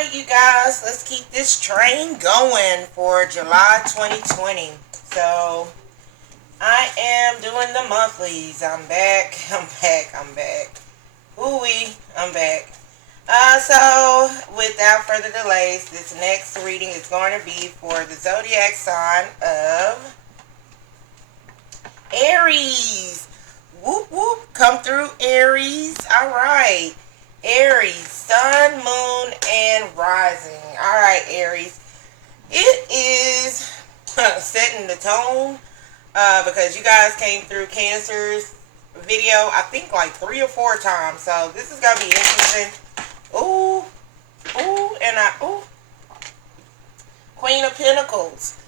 Alright, you guys, let's keep this train going for July 2020. So, I am doing the monthlies. I'm back. I'm back. Ooh-wee, I'm back. So, without further delays, this next reading is going to be for the zodiac sign of Aries. Whoop, whoop. Come through, Aries. Alright. Aries, sun, moon, and rising. Alright, Aries. It is setting the tone because you guys came through Cancer's video, I think like 3 or 4 times. So this is going to be interesting. Ooh, ooh. Queen of Pentacles.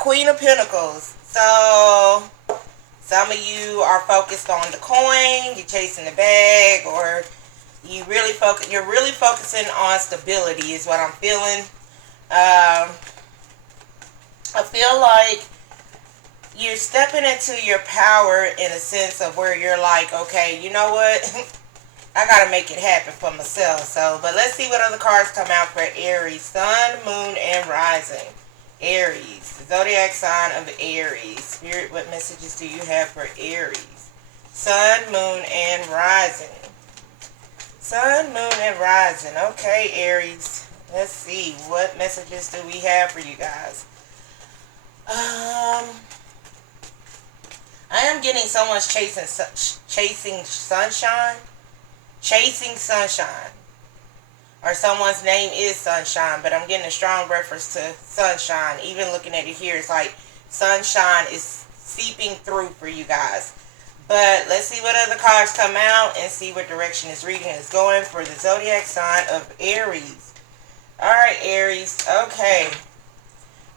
Queen of Pentacles. So some of you are focused on the coin, you're chasing the bag, or you're really focusing on stability is what I'm feeling. I feel like you're stepping into your power in a sense of where you're like, okay, you know what? I gotta make it happen for myself. So, but let's see what other cards come out for Aries. Sun, moon, and rising. Aries, the zodiac sign of Aries. Spirit, what messages do you have for Aries? Sun, moon, and rising. Sun, moon, and rising. Okay, Aries. Let's see. What messages do we have for you guys? I am getting someone's chasing sunshine. Chasing sunshine. Or someone's name is Sunshine, but I'm getting a strong reference to sunshine. Even looking at it here, it's like sunshine is seeping through for you guys. But let's see what other cards come out and see what direction this reading is going for the zodiac sign of Aries. Alright, Aries. Okay.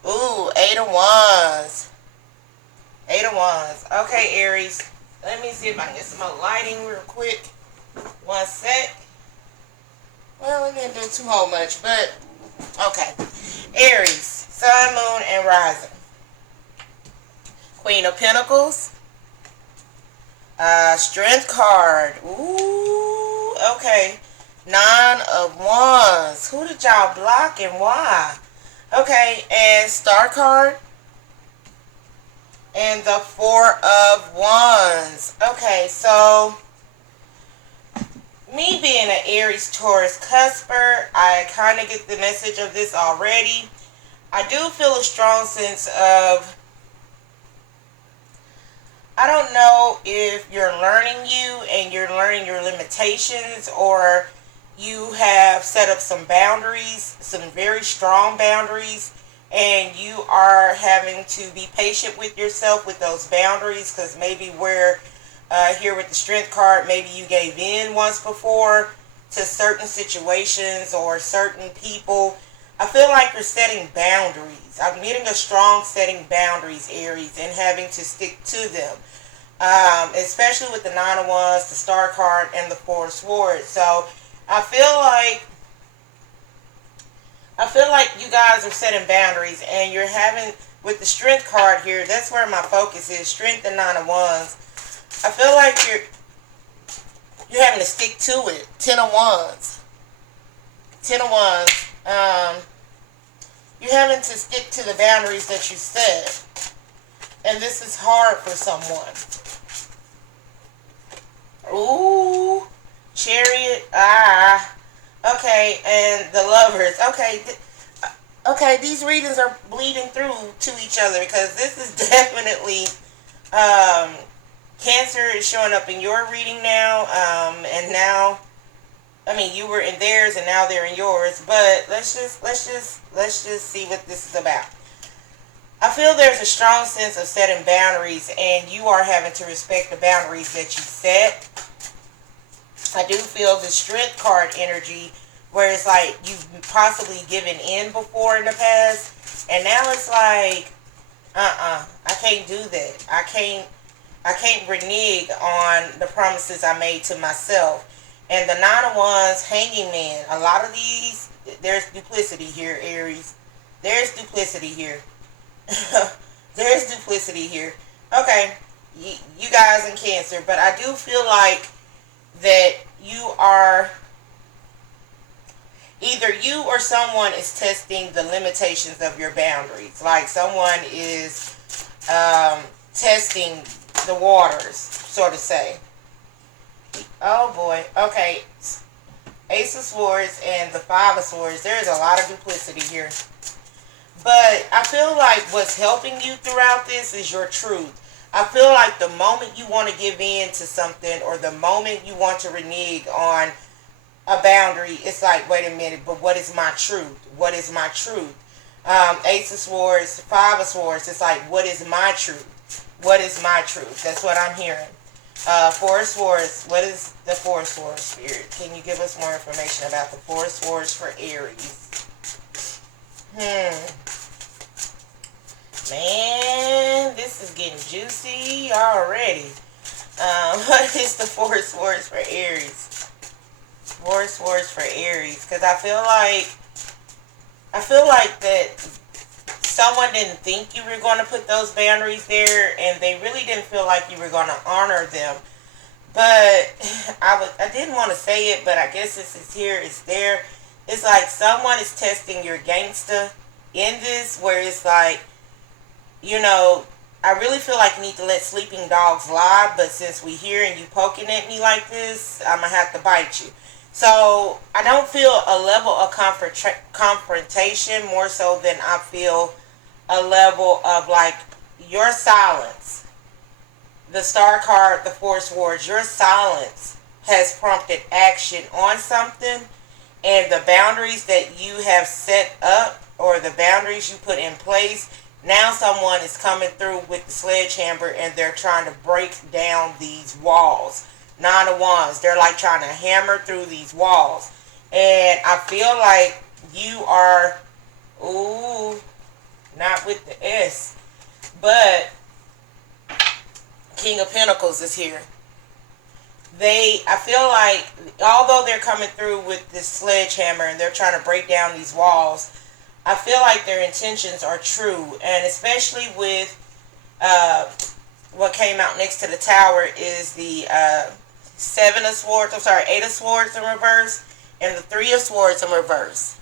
Ooh, 8 of Wands. 8 of Wands. Okay, Aries. Let me see if I can get some more lighting real quick. One sec. Well, we didn't do too whole much, but okay. Aries, sun, moon, and rising. Queen of Pentacles. Strength card. Ooh, okay. 9 of Wands. Who did y'all block and why? Okay, and Star card. And the 4 of Wands. Okay, so me being an Aries Taurus cusper, I kind of get the message of this already. I do feel a strong sense of, I don't know if you're learning you and you're learning your limitations, or you have set up some boundaries, some very strong boundaries, and you are having to be patient with yourself with those boundaries, because maybe where here with the strength card, maybe you gave in once before to certain situations or certain people. I feel like you're setting boundaries. I'm getting a strong setting boundaries, Aries, and having to stick to them. Especially with the 9 of Wands, the Star card, and the 4 of Swords. So I feel like you guys are setting boundaries, and you're having, with the strength card here, that's where my focus is, strength and 9 of Wands. I feel like you're having to stick to it. 10 of Wands. 10 of Wands. You're having to stick to the boundaries that you set. And this is hard for someone. Ooh. Chariot. Okay, and the Lovers. Okay, these readings are bleeding through to each other, because this is definitely Cancer is showing up in your reading now, and now, I mean, you were in theirs and now they're in yours. But let's just see what this is about. I feel there's a strong sense of setting boundaries, and you are having to respect the boundaries that you set. I do feel the Strength card energy, where it's like you've possibly given in before in the past, and now it's like, I can't do that. I can't renege on the promises I made to myself. And the 9 of Wands, Hanging Man. A lot of these, there's duplicity here, Aries. There's duplicity here. There's duplicity here. Okay, you guys in Cancer. But I do feel like that you are either you or someone is testing the limitations of your boundaries. Like someone is testing the waters, so to say. Oh boy. Okay. Ace of Swords and the Five of Swords. There's a lot of duplicity here. But I feel like what's helping you throughout this is your truth. I feel like the moment you want to give in to something, or the moment you want to renege on a boundary, it's like, wait a minute, but what is my truth? What is my truth? Ace of Swords, Five of Swords, it's like, what is my truth? What is my truth? That's what I'm hearing. Four of Swords, what is the Four of Swords, Spirit? Can you give us more information about the Four of Swords for Aries? Man, this is getting juicy already. What is the Four of Swords for Aries? Four of Swords for Aries. Because I feel like that someone didn't think you were going to put those boundaries there, and they really didn't feel like you were going to honor them. But I didn't want to say it, but I guess this is here, it's there. It's like someone is testing your gangsta in this, where it's like, you know, I really feel like you need to let sleeping dogs lie, but since we here and you poking at me like this, I'm going to have to bite you. So I don't feel a level of confrontation, more so than I feel a level of like your silence. The Star card, the Four of Swords, your silence has prompted action on something, and the boundaries that you have set up, or the boundaries you put in place, now someone is coming through with the sledgehammer and they're trying to break down these walls. Nine of Wands, they're like trying to hammer through these walls. And I feel like you are, ooh, not with the S, but King of Pentacles is here. I feel like, although they're coming through with this sledgehammer and they're trying to break down these walls, I feel like their intentions are true. And especially with what came out next to the Tower is the Eight of Swords in reverse, and the Three of Swords in reverse.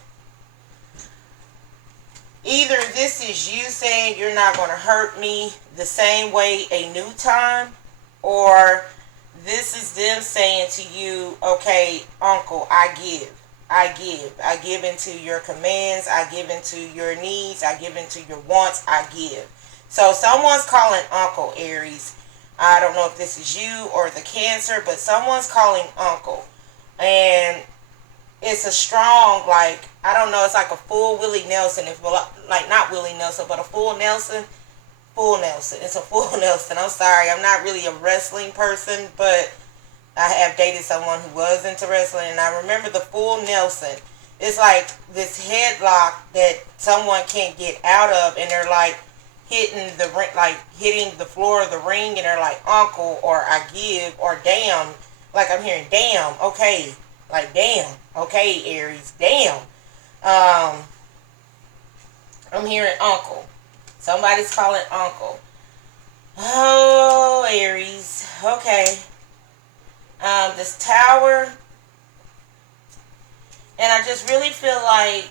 Either this is you saying you're not going to hurt me the same way a new time, or this is them saying to you, okay, uncle, I give. I give into your commands. I give into your needs. I give into your wants. I give. So someone's calling uncle, Aries. I don't know if this is you or the Cancer, but someone's calling uncle. And it's a strong, like, I don't know, it's like a full Willie Nelson. Like, not Willie Nelson, but a full Nelson. Full Nelson. It's a full Nelson. I'm sorry. I'm not really a wrestling person, but I have dated someone who was into wrestling, and I remember the full Nelson. It's like this headlock that someone can't get out of, and they're like hitting the floor of the ring, and they're like, uncle, or I give, or damn. Like, I'm hearing damn, okay. Like, damn, okay, Aries, damn. I'm hearing uncle. Somebody's calling uncle. Oh, Aries, okay. This Tower, and I just really feel like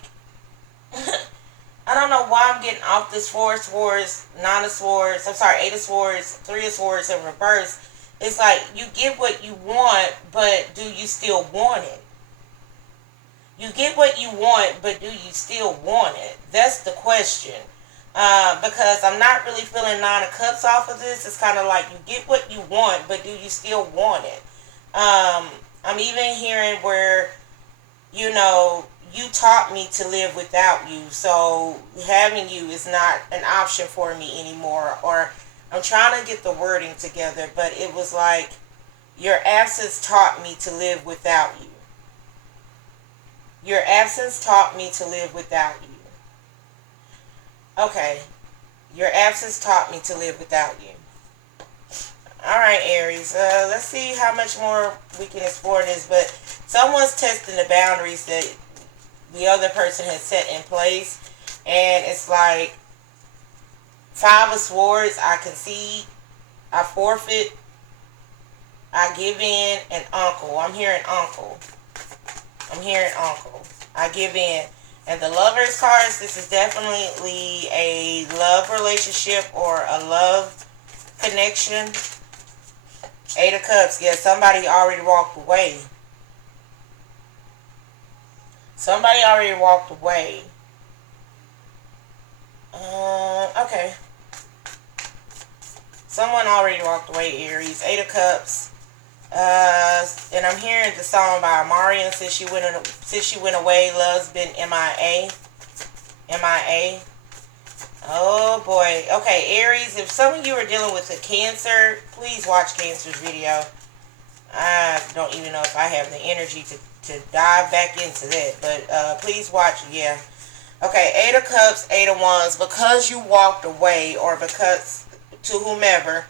I don't know why I'm getting off this Four of Swords, Eight of Swords, Three of Swords in reverse. It's like you get what you want, but do you still want it? You get what you want, but do you still want it? That's the question. Because I'm not really feeling Nine of Cups off of this. It's kind of like you get what you want, but do you still want it? I'm even hearing where, you know, you taught me to live without you, so having you is not an option for me anymore. Or I'm trying to get the wording together, but it was like your absence taught me to live without you. Your absence taught me to live without you. Okay. Your absence taught me to live without you. Alright, Aries. Let's see how much more we can explore this. But someone's testing the boundaries that the other person has set in place. And it's like Five of Swords, I concede, I forfeit, I give in, and uncle. I'm hearing uncle. I'm hearing uncle. I give in. And the Lovers cards, this is definitely a love relationship or a love connection. 8 of Cups. Yeah, somebody already walked away. Somebody already walked away. Okay. Someone already walked away, Aries. 8 of Cups. And I'm hearing the song by Marion, since she went away, love's been MIA. MIA. Oh boy. Okay, Aries, if some of you are dealing with a Cancer, please watch Cancer's video. I don't even know if I have the energy to dive back into that, but please watch. Yeah. Okay, 8 of Cups, 8 of Wands. Because you walked away, or because to whomever,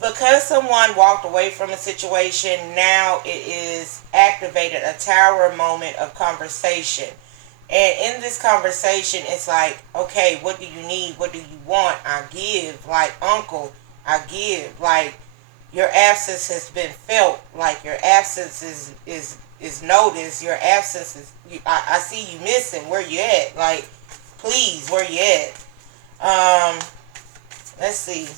because someone walked away from a situation, now it is activated a tower moment of conversation. And in this conversation, it's like, okay, what do you need? What do you want? I give. Like, uncle, I give. Like, your absence has been felt. Like, your absence is noticed. Your absence is, I see you missing. Where you at? Like, please, where you at? Let's see.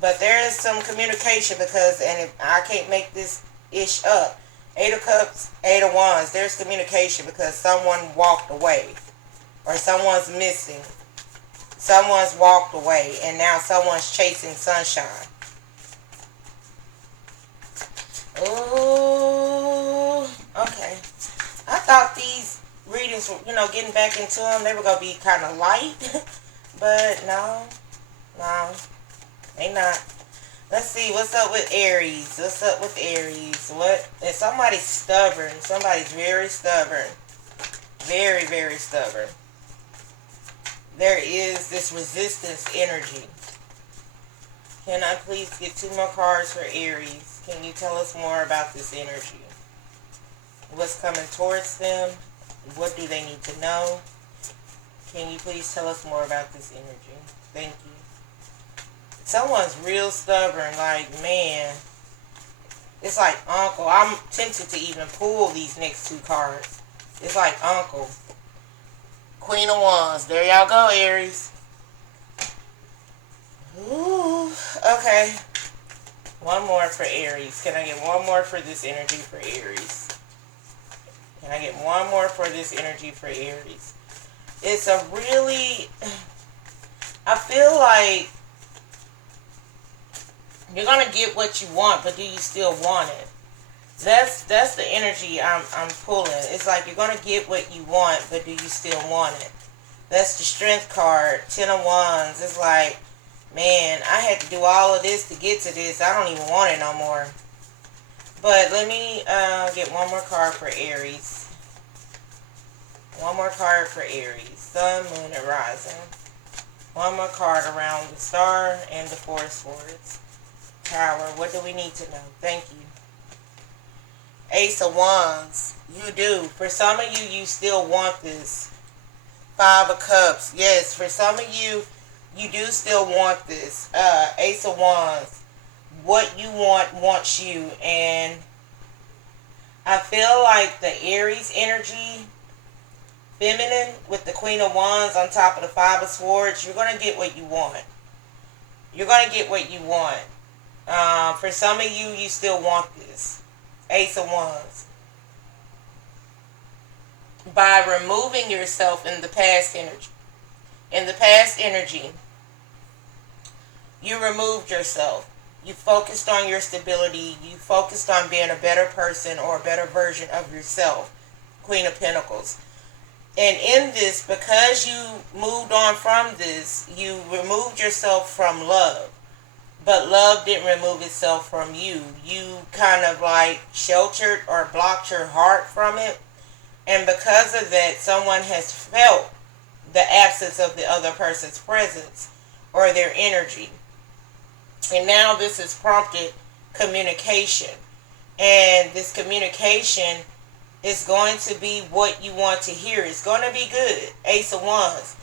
But there is some communication, because, and if I can't make this ish up, 8 of Cups, 8 of Wands, there's communication because someone walked away. Or someone's missing. Someone's walked away, and now someone's chasing sunshine. Ooh, okay. I thought these readings, getting back into them, they were going to be kind of light. But no, they not. Let's see, what's up with Aries? What's up with Aries? What? Is somebody stubborn? Somebody's very stubborn. Very, very stubborn. There is this resistance energy. Can I please get 2 more cards for Aries? Can you tell us more about this energy? What's coming towards them? What do they need to know? Can you please tell us more about this energy? Thank you. Someone's real stubborn, like, man. It's like uncle. I'm tempted to even pull these next 2 cards. It's like uncle. Queen of Wands. There y'all go, Aries. Ooh, okay. One more for Aries. Can I get one more for this energy for Aries? Can I get one more for this energy for Aries? It's a really... I feel like you're going to get what you want, but do you still want it? That's the energy I'm pulling. It's like you're going to get what you want, but do you still want it? That's the Strength card. 10 of Wands. It's like, man, I had to do all of this to get to this. I don't even want it no more. But let me get one more card for Aries. One more card for Aries. Sun, Moon, and Rising. One more card around the Star and the 4 of Swords. Tower. What do we need to know? Thank you. Ace of Wands. You do. For some of you, you still want this. 5 of Cups. Yes, for some of you, you do still want this. Ace of Wands. What you want wants you. And I feel like the Aries energy, feminine, with the Queen of Wands on top of the 5 of Swords, you're going to get what you want. You're going to get what you want. For some of you, you still want this. Ace of Wands. By removing yourself in the past energy. In the past energy, you removed yourself. You focused on your stability. You focused on being a better person or a better version of yourself. Queen of Pentacles. And in this, because you moved on from this, you removed yourself from love. But love didn't remove itself from you. You kind of like sheltered or blocked your heart from it. And because of that, someone has felt the absence of the other person's presence or their energy. And now this has prompted communication. And this communication is going to be what you want to hear. It's going to be good. Ace of Wands.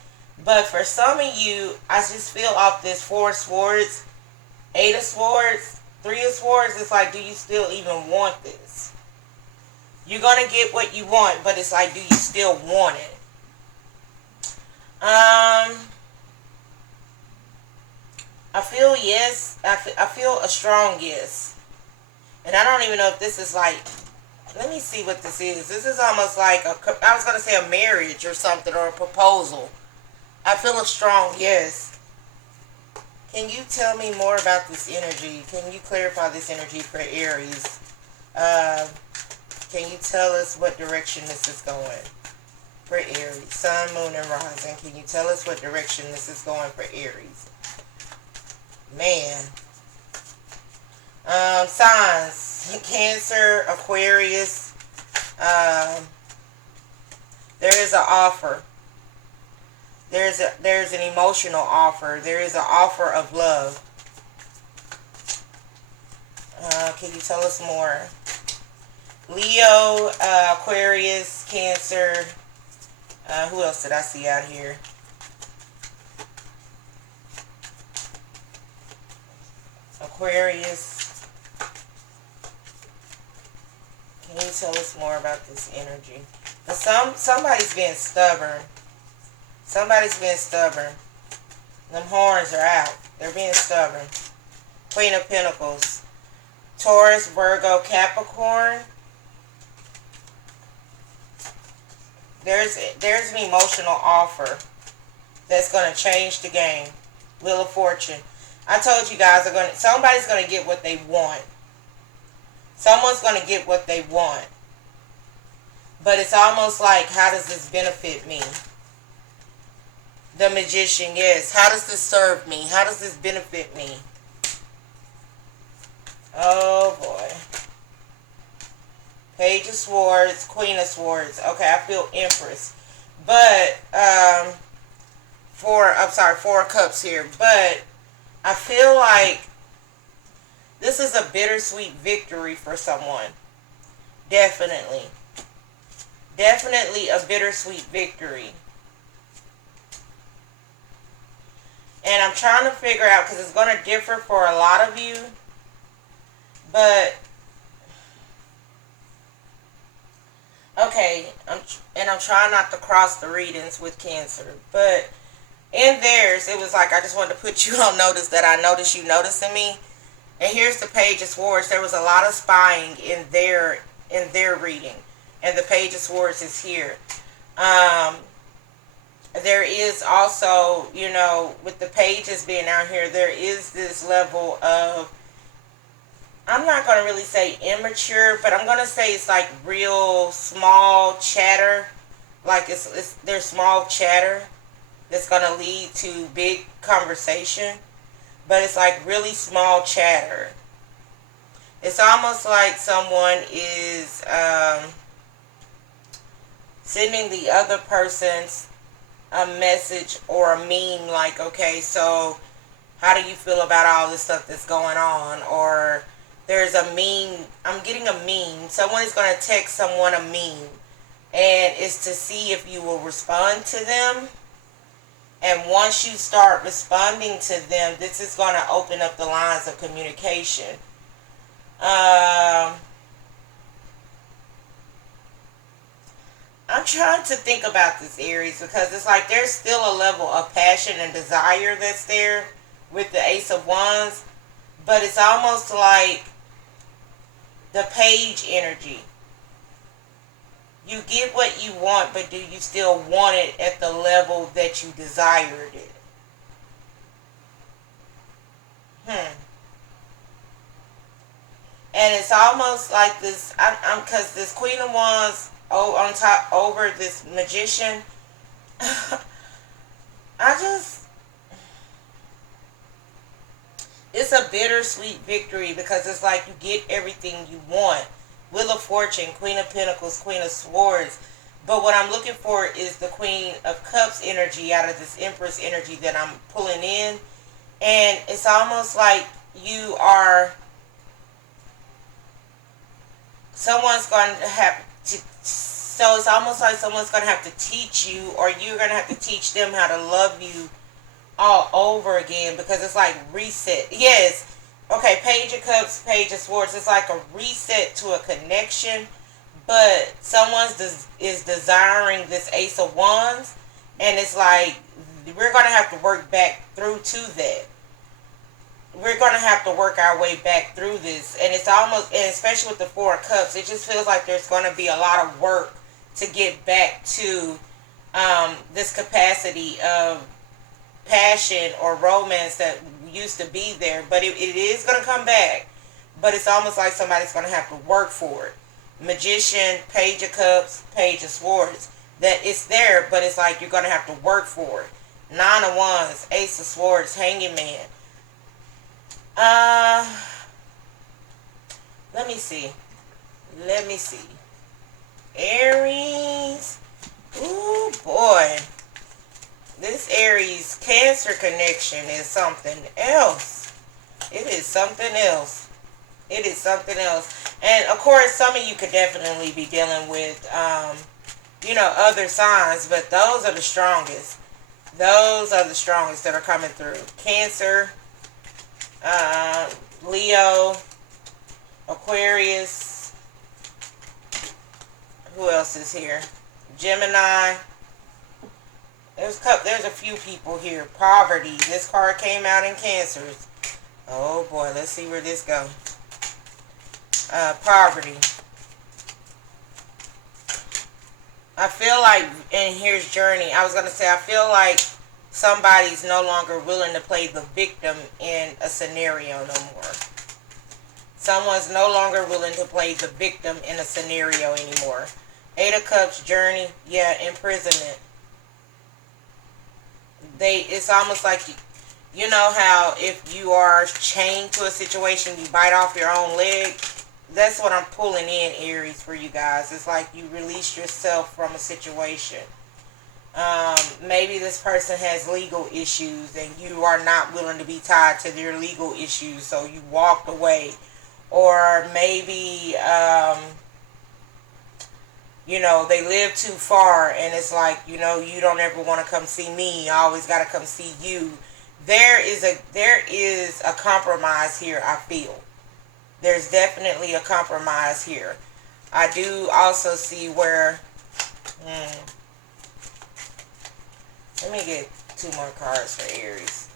But for some of you, I just feel off this 4 of Swords, 8 of Swords, 3 of Swords. It's like, do you still even want this? You're going to get what you want, but it's like, do you still want it? I feel yes. I feel a strong yes. And I don't even know if this is like, let me see what this is. This is almost like I was going to say a marriage or something, or a proposal. I feel a strong yes. Can you tell me more about this energy? Can you clarify this energy for Aries? Can you tell us what direction this is going for Aries? Sun, moon, and rising. Can you tell us what direction this is going for Aries? Man. Signs. Cancer, Aquarius. There is an offer. There's an emotional offer. There is an offer of love. Can you tell us more? Leo, Aquarius, Cancer. Who else did I see out here? Aquarius. Can you tell us more about this energy? Somebody's being stubborn. Somebody's being stubborn. Them horns are out. They're being stubborn. Queen of Pentacles. Taurus, Virgo, Capricorn. There's an emotional offer that's going to change the game. Wheel of Fortune. I told you guys, somebody's going to get what they want. Someone's going to get what they want. But it's almost like, how does this benefit me? The Magician, yes. How does this serve me? How does this benefit me? Oh, boy. Page of Swords, Queen of Swords. Okay, I feel Empress. But, Four of Cups here. But, I feel like this is a bittersweet victory for someone. Definitely. Definitely a bittersweet victory. And I'm trying to figure out, because it's going to differ for a lot of you. But, okay, I'm trying not to cross the readings with Cancer. But in theirs, it was like, I just wanted to put you on notice that I noticed you noticing me. And here's the Page of Swords. There was a lot of spying in their reading. And the Page of Swords is here. There is also, you know, with the pages being out here, there is this level of, I'm not going to really say immature, but I'm going to say it's like real small chatter. Like there's small chatter that's going to lead to big conversation. But it's like really small chatter. It's almost like someone is sending the other person's a message or a meme, like, okay, so how do you feel about all this stuff that's going on? Or there's a meme. I'm getting a meme. Someone is going to text someone a meme. And it's to see if you will respond to them. And once you start responding to them, this is going to open up the lines of communication. I'm trying to think about this, Aries, because it's like there's still a level of passion and desire that's there with the Ace of Wands. But it's almost like the Page energy. You get what you want, but do you still want it at the level that you desired it? And it's almost like this, because this Queen of Wands on top over this Magician, it's a bittersweet victory, because it's like you get everything you want. Wheel of Fortune, Queen of Pentacles, Queen of Swords. But what I'm looking for is the Queen of Cups energy out of this Empress energy that I'm pulling in. And it's almost like you are, someone's going to have to, so it's almost like someone's going to have to teach you, or you're going to have to teach them how to love you all over again, because it's like reset. Yes. Okay, Page of Cups, Page of Swords. It's like a reset to a connection, but is desiring this Ace of Wands, and it's like we're gonna have to work back through to that. We're gonna have to work our way back through this, and it's almost, and especially with the Four of Cups, it just feels like there's gonna be a lot of work to get back to this capacity of passion or romance that used to be there. But it is gonna come back, but it's almost like somebody's gonna have to work for it. Magician, Page of Cups, Page of Swords. That it's there, but it's like you're gonna have to work for it. Nine of Wands, Ace of Swords, Hanging Man. Let me see. Aries. Ooh, boy. This Aries Cancer connection is something else. It is something else. And of course, some of you could definitely be dealing with, other signs, but those are the strongest. Those are the strongest that are coming through. Cancer, Leo, Aquarius. Who else is here? Gemini. There's a few people here. Poverty. This card came out in Cancers. Oh boy, let's see where this goes. Poverty. I feel like, and here's Journey. I was going to say, I feel like somebody's no longer willing to play the victim in a scenario no more. Someone's no longer willing to play the victim in a scenario anymore. Eight of Cups, Journey. Yeah, imprisonment. It's almost like, you know how if you are chained to a situation, you bite off your own leg? That's what I'm pulling in, Aries, for you guys. It's like you released yourself from a situation. Maybe this person has legal issues and you are not willing to be tied to their legal issues, so you walked away. Or maybe, they live too far and it's like, you don't ever want to come see me. I always got to come see you. There is a compromise here, I feel. There's definitely a compromise here. I do also see where... Let me get 2 more cards for Aries.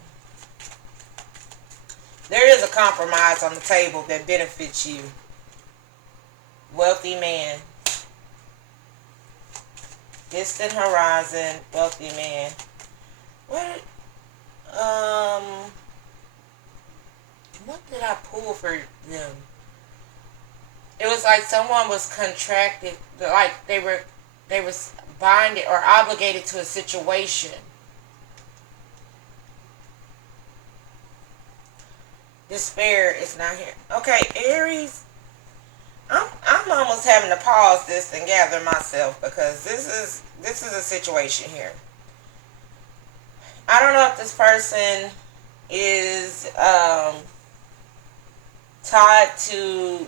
There is a compromise on the table that benefits you. Wealthy man. Distant horizon, wealthy man. What did I pull for them? It was like someone was contracted, like they was binded or obligated to a situation. Despair is not here. Okay, Aries. I'm almost having to pause this and gather myself because this is a situation here. I don't know if this person is tied to,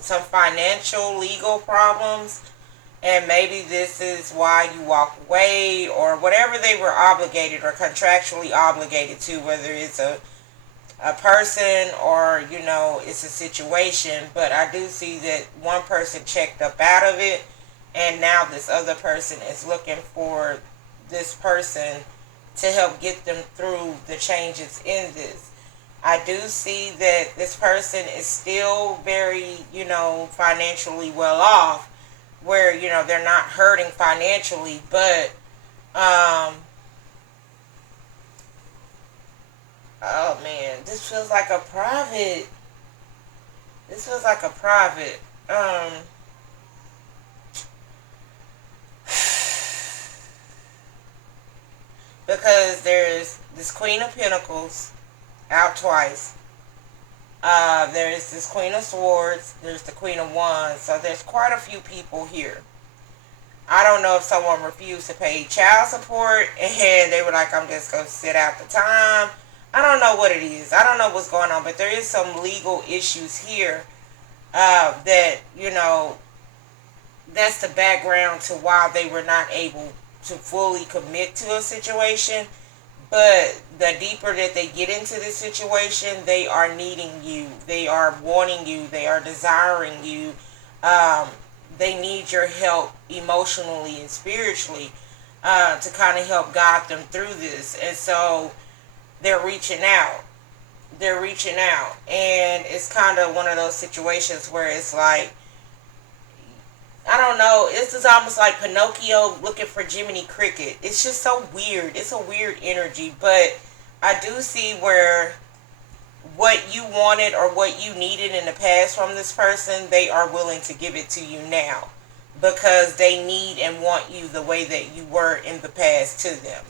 some financial, legal problems, and maybe this is why you walk away, or whatever they were obligated or contractually obligated to, whether it's a person or, it's a situation. But I do see that one person checked up out of it, and now this other person is looking for this person to help get them through the changes in this. I do see that this person is still very, financially well off, where, they're not hurting financially, but, oh man, this feels like a private, because there's this Queen of Pentacles out twice. There's this Queen of Swords. There's the Queen of Wands. So there's quite a few people here. I don't know if someone refused to pay child support and they were like, I'm just going to sit out the time. I don't know what it is. I don't know what's going on. But there is some legal issues here that, that's the background to why they were not able to fully commit to a situation. But the deeper that they get into this situation, they are needing you. They are wanting you. They are desiring you. they need your help emotionally and spiritually to kind of help guide them through this. And so they're reaching out. They're reaching out. And it's kind of one of those situations where it's like, I don't know, this is almost like Pinocchio looking for Jiminy Cricket. It's just so weird. It's a weird energy. But I do see where what you wanted or what you needed in the past from this person, they are willing to give it to you now. Because they need and want you the way that you were in the past to them.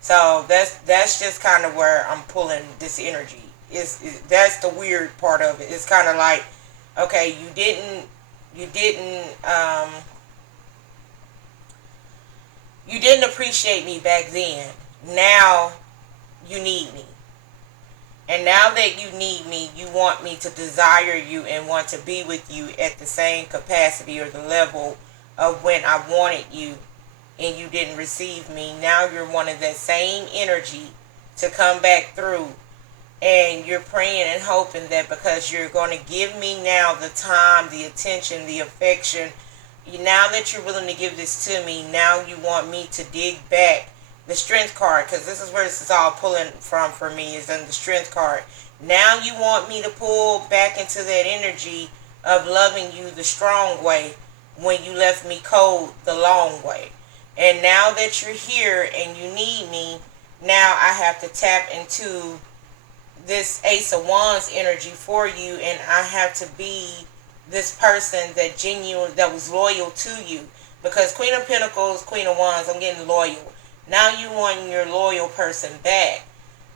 So that's just kind of where I'm pulling this energy. That's the weird part of it. It's kind of like, okay, you didn't appreciate me back then. Now you need me. And now that you need me, you want me to desire you and want to be with you at the same capacity or the level of when I wanted you and you didn't receive me. Now you're wanting that same energy to come back through. And you're praying and hoping that because you're going to give me now the time, the attention, the affection, now that you're willing to give this to me, now you want me to dig back the strength card, because this is where this is all pulling from for me, is in the strength card. Now you want me to pull back into that energy of loving you the strong way when you left me cold the long way. And now that you're here and you need me, now I have to tap into this Ace of Wands energy for you, and I have to be this person that was loyal to you. Because Queen of Pentacles, Queen of Wands, I'm getting loyal. Now you want your loyal person back.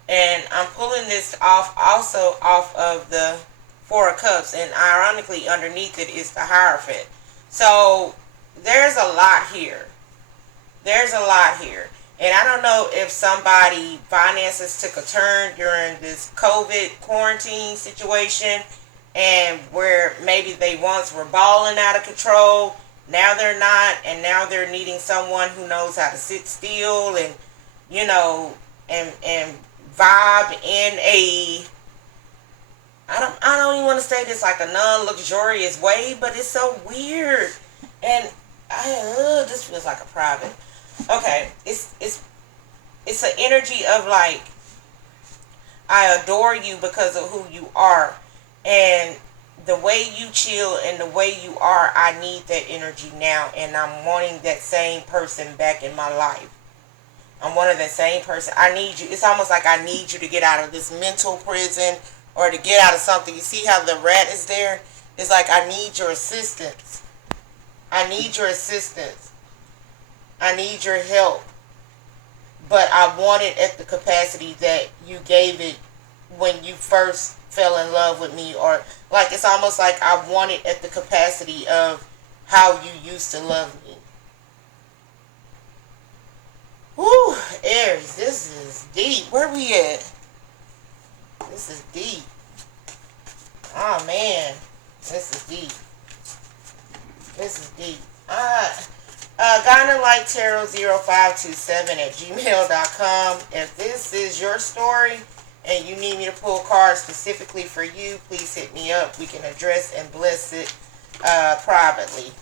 And I'm pulling this also off of the Four of Cups, and ironically underneath it is the Hierophant. So there's a lot here. There's a lot here. And I don't know if somebody finances took a turn during this COVID quarantine situation, and where maybe they once were balling out of control, now they're not, and now they're needing someone who knows how to sit still and, you know, and vibe in a, I don't even want to say this like a non-luxurious way, but it's so weird. And this feels like a private. Okay, it's an energy of like, I adore you because of who you are, and the way you chill and the way you are, I need that energy now, and I'm wanting that same person back in my life. I'm one of that same person. I need you. It's almost like I need you to get out of this mental prison or to get out of something. You see how the rat is there? It's like I need your assistance. I need your assistance. I need your help. But I want it at the capacity that you gave it when you first fell in love with me. Or like, it's almost like I want it at the capacity of how you used to love me. Woo, Aries, this is deep. Where we at? This is deep. Oh man, this is deep. This is deep. Guidinglight Tarot 0527 at gmail.com. If this is your story and you need me to pull cards specifically for you, please hit me up. We can address and bless it privately.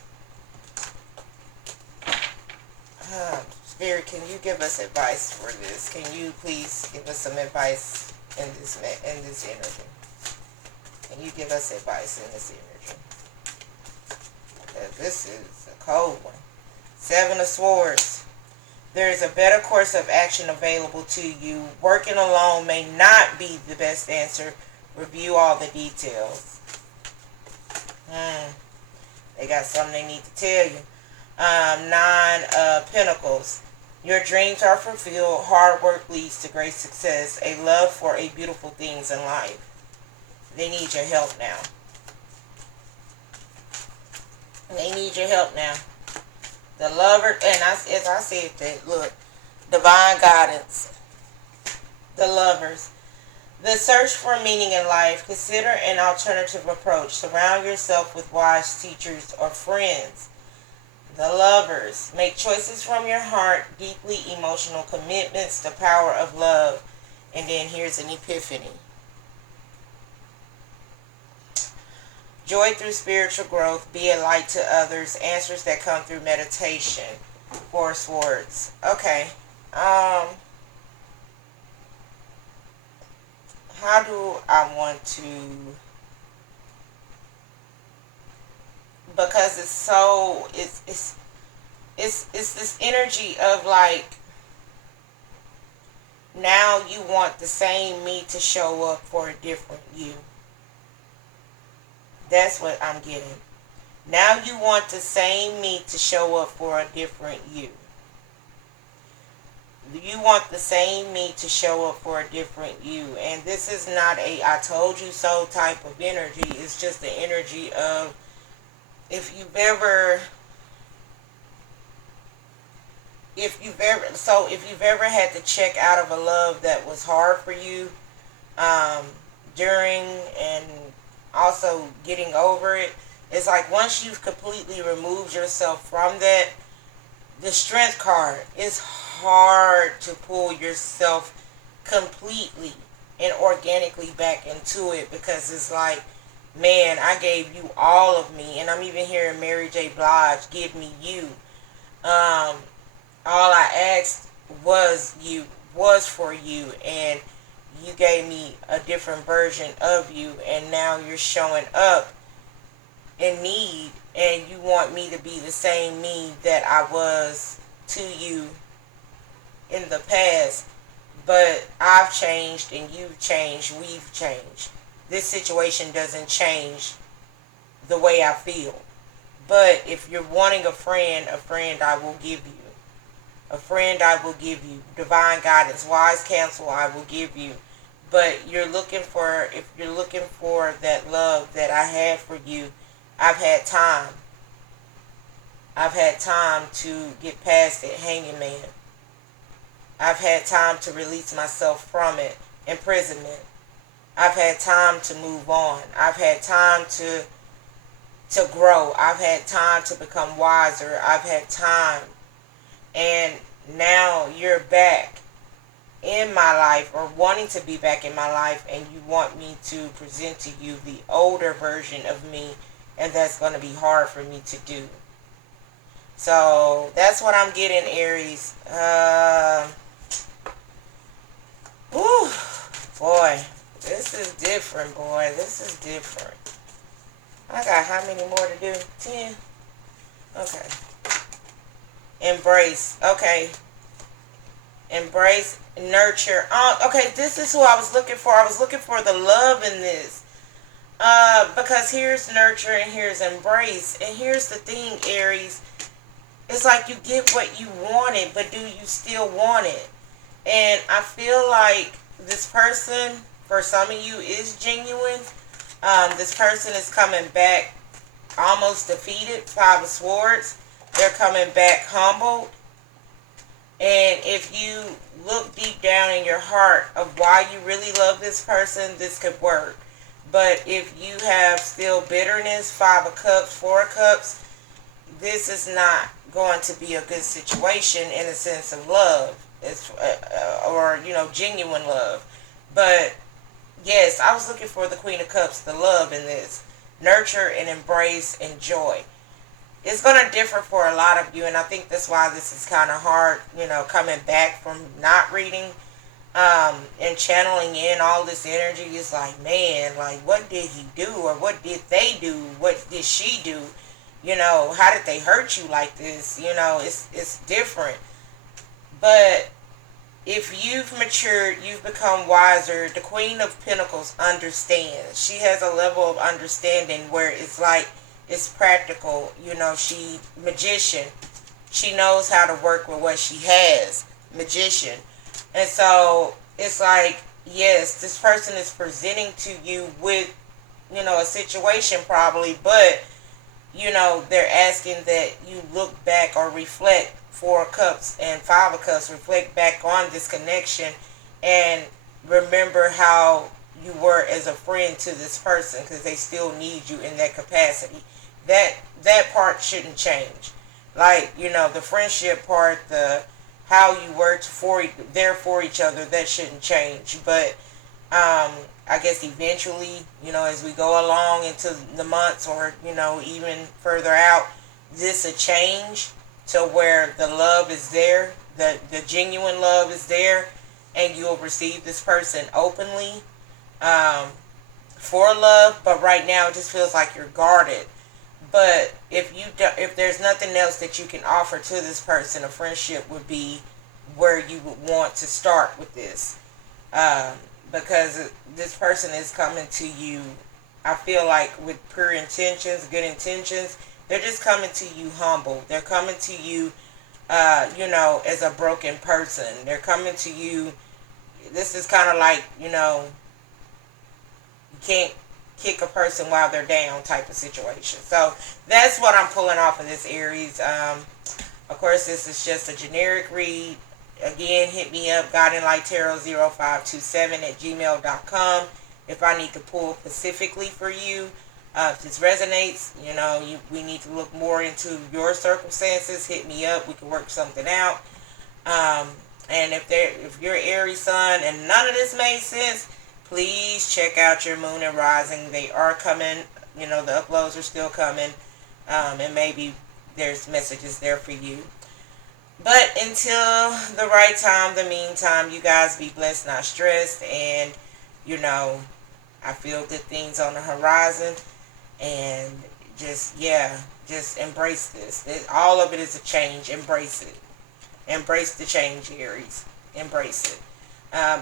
Spirit, can you give us advice for this? Can you please give us some advice in this energy? Can you give us advice in this energy? Because this is a cold one. Seven of Swords. There is a better course of action available to you. Working alone may not be the best answer. Review all the details. They got something they need to tell you. Nine of Pentacles. Your dreams are fulfilled. Hard work leads to great success. A love for a beautiful things in life. They need your help now. They need your help now. The lover, and as I said that, look, divine guidance. The lovers. The search for meaning in life. Consider an alternative approach. Surround yourself with wise teachers or friends. The lovers. Make choices from your heart. Deeply emotional commitments. The power of love. And then here's an epiphany. Joy through spiritual growth. Be a light to others. Answers that come through meditation. Four Swords. Okay. How do I want to... Because it's so... It's this energy of like... Now you want the same me to show up for a different you. That's what I'm getting. Now you want the same me to show up for a different you. You want the same me to show up for a different you. And this is not a I told you so type of energy. It's just the energy of if you've ever had to check out of a love that was hard for you during and also getting over it, it's like once you've completely removed yourself from that, the strength card is hard to pull yourself completely and organically back into it, because it's like, man, I gave you all of me. And I'm even hearing Mary J. Blige, give me you. All I asked was for you, and you gave me a different version of you, and now you're showing up in need, and you want me to be the same me that I was to you in the past. But I've changed and you've changed, we've changed. This situation doesn't change the way I feel. But if you're wanting a friend I will give you. A friend I will give you. Divine guidance, wise counsel I will give you. But if you're looking for that love that I had for you, I've had time. I've had time to get past it, hanging man. I've had time to release myself from it, imprisonment. I've had time to move on. I've had time to grow. I've had time to become wiser. I've had time. And now you're back in my life, or wanting to be back in my life, and you want me to present to you the older version of me, and that's going to be hard for me to do. So that's what I'm getting, Aries. Whew, boy, this is different, boy. This is different. I got how many more to do? 10? Okay. Embrace. Okay. Embrace, nurture. Okay, this is who I was looking for. I was looking for the love in this. Because here's nurture and here's embrace. And here's the thing, Aries. It's like you get what you wanted, but do you still want it? And I feel like this person, for some of you, is genuine. This person is coming back almost defeated. 5 of Swords. They're coming back humbled. And if you look deep down in your heart of why you really love this person, this could work. But if you have still bitterness, 5 of Cups, 4 of Cups, this is not going to be a good situation in a sense of love. It's, or, genuine love. But, yes, I was looking for the Queen of Cups, the love in this. Nurture and embrace and joy. It's going to differ for a lot of you, and I think that's why this is kind of hard, coming back from not reading and channeling in all this energy. Is like, man, like, what did he do, or what did they do? What did she do? How did they hurt you like this? It's different. But if you've matured, you've become wiser, the Queen of Pentacles understands. She has a level of understanding where it's like, it's practical. She magician. She knows how to work with what she has. Magician. And so it's like, yes, this person is presenting to you with, a situation probably, but, they're asking that you look back or reflect. 4 of Cups and 5 of Cups, reflect back on this connection and remember how you were as a friend to this person, because they still need you in that capacity. That part shouldn't change. Like, the friendship part, the how you were there for each other, that shouldn't change. But I guess eventually, as we go along into the months, or, even further out, this will change to where the love is there, the genuine love is there, and you'll receive this person openly, um, for love. But right now, it just feels like you're guarded. But if there's nothing else that you can offer to this person, a friendship would be where you would want to start with this. Um, because this person is coming to you, I feel like, with pure intentions, good intentions. They're just coming to you humble. They're coming to you, as a broken person. They're coming to you. This is kind of like, you can't kick a person while they're down type of situation. So that's what I'm pulling off of this, Aries. Of course, this is just a generic read. Again, hit me up, guidinglight0527 at gmail.com, if I need to pull specifically for you. If this resonates, we need to look more into your circumstances, hit me up. We can work something out. And if you're Aries sun and none of this made sense, please check out your moon and rising. They are coming. The uploads are still coming. And maybe there's messages there for you. But until the right time, the meantime, you guys be blessed, not stressed. And, I feel good things on the horizon. And just embrace this. All of it is a change. Embrace it. Embrace the change, Aries. Embrace it.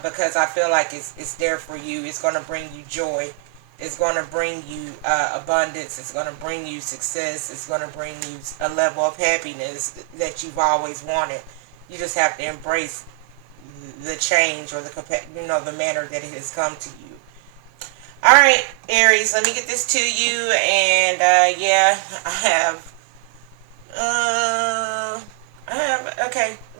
Because I feel like it's there for you. It's going to bring you joy. It's going to bring you abundance. It's going to bring you success. It's going to bring you a level of happiness that you've always wanted. You just have to embrace the change, or the manner that it has come to you. All right, Aries, let me get this to you. And a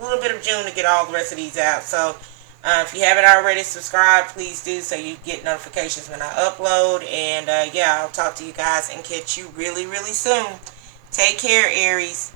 little bit of June to get all the rest of these out. So if you haven't already subscribed, please do, so you get notifications when I upload. And I'll talk to you guys and catch you really, really soon. Take care, Aries.